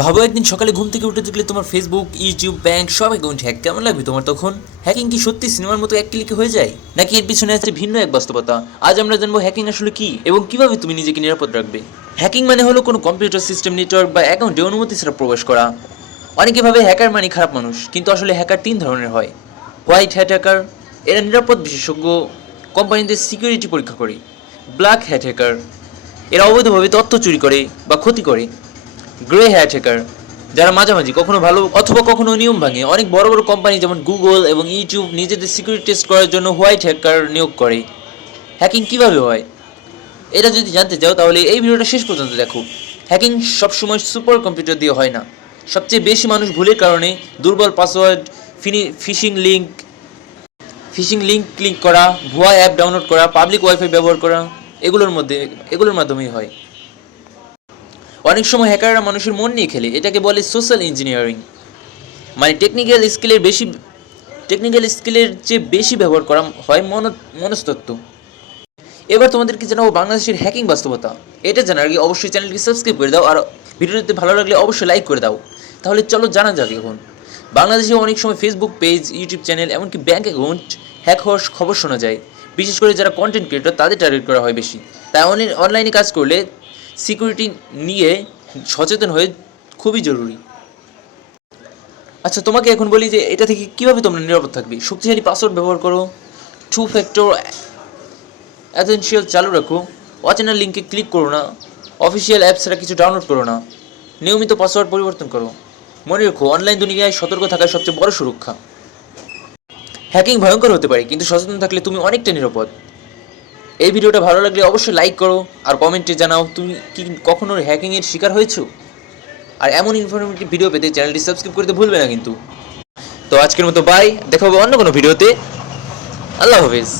ভাবো একদিন সকালে ঘুম থেকে উঠে দেখলে তোমার ফেসবুক, ইউটিউব, ব্যাংক সব অ্যাকাউন্ট হ্যাক। কেমন লাগবে তোমার তখন? হ্যাকিং কি সত্যি সিনেমার মতো এক ক্লিকে হয়ে যায়, নাকি এর পিছনে আছে ভিন্ন এক বাস্তবতা? আজ আমরা জানবো হ্যাকিং আসলে কি এবং কিভাবে তুমি নিজেকে নিরাপদ রাখবে। হ্যাকিং মানে হলো কোনো কম্পিউটার সিস্টেম, নেটওয়ার্ক বা অ্যাকাউন্টে অনুমতি ছাড়া প্রবেশ করা। অনেকে ভাবে হ্যাকার মানে খারাপ মানুষ, কিন্তু আসলে হ্যাকার তিন ধরনের হয়। হোয়াইট হ্যাট হ্যাকার, এরা নিরাপদ বিশেষজ্ঞ, কোম্পানিদের সিকিউরিটি পরীক্ষা করে। ব্ল্যাক হ্যাট হ্যাকার, এরা অবৈধভাবে তথ্য চুরি করে বা ক্ষতি করে। গ্রে হ্যাট হ্যাকার, যারা মাঝামাঝি, কখনো ভালো অথবা কখনো নিয়ম ভাঙে। অনেক বড় বড় কোম্পানি যেমন গুগল এবং ইউটিউব নিজেদের সিকিউরিটি টেস্ট করার জন্য হোয়াইট হ্যাকার নিয়োগ করে। হ্যাকিং কিভাবে হয় এটা যদি জানতে চাও তাহলে এই ভিডিওটা শেষ পর্যন্ত দেখো। হ্যাকিং সবসময় সুপার কম্পিউটার দিয়ে হয় না। সবচেয়ে বেশি মানুষ ভুলের কারণে দুর্বল পাসওয়ার্ড, ফিশিং লিঙ্ক ক্লিক করা, ভুয়া অ্যাপ ডাউনলোড করা, পাবলিক ওয়াইফাই ব্যবহার করা, এগুলোর মাধ্যমেই হয়। অনেক সময় হ্যাকাররা মানুষের মন নিয়ে খেলে, এটাকে বলে সোশ্যাল ইঞ্জিনিয়ারিং। মানে টেকনিক্যাল স্কিলের চেয়ে বেশি ব্যবহার করা হয় মনস্তত্ত্ব। এবার তোমাদেরকে জানাবো বাংলাদেশের হ্যাকিং বাস্তবতা। এটা জানার আগে অবশ্যই চ্যানেলটি সাবস্ক্রাইব করে দাও, আর ভিডিওতে ভালো লাগলে অবশ্যই লাইক করে দাও। তাহলে চলো জানা যাক। এখন বাংলাদেশে অনেক সময় ফেসবুক পেজ, ইউটিউব চ্যানেল, এমনকি ব্যাঙ্ক অ্যাকাউন্ট হ্যাক হওয়ার খবর শোনা যায়। বিশেষ করে যারা কন্টেন্ট ক্রিয়েটর, তাদের টার্গেট করা হয় বেশি। তাই অনলাইনে কাজ করলে সিকিউরিটি নিয়ে সচেতন হয়ে খুবই জরুরি। আচ্ছা, তোমাকে এখন বলি যে এটা থেকে কীভাবে তোমরা নিরাপদ থাকবে। শক্তিশালী পাসওয়ার্ড ব্যবহার করো, 2 ফ্যাক্টর অ্যাথেনশিয়াল চালু রাখো, অচেনা লিঙ্কে ক্লিক করো না, অফিসিয়াল অ্যাপ ছাড়া কিছু ডাউনলোড করো না, নিয়মিত পাসওয়ার্ড পরিবর্তন করো। মনে রেখো, অনলাইন দুনিয়ায় সতর্ক থাকার সবচেয়ে বড় সুরক্ষা। হ্যাকিং ভয়ঙ্কর হতে পারে, কিন্তু সচেতন থাকলে তুমি অনেকটা নিরাপদ। এই ভিডিওটা ভালো লাগলে অবশ্যই লাইক করো, আর কমেন্টে জানাও তুমি কি কখনো হ্যাকিংয়ের শিকার হয়েছো। আর এমন ইনফরমেটিভ ভিডিও পেতে চ্যানেলটি সাবস্ক্রাইব করতে ভুলবে না কিন্তু। তো আজকের মতো বাই, দেখা হবে অন্য কোনো ভিডিওতে। আল্লাহ হাফেজ।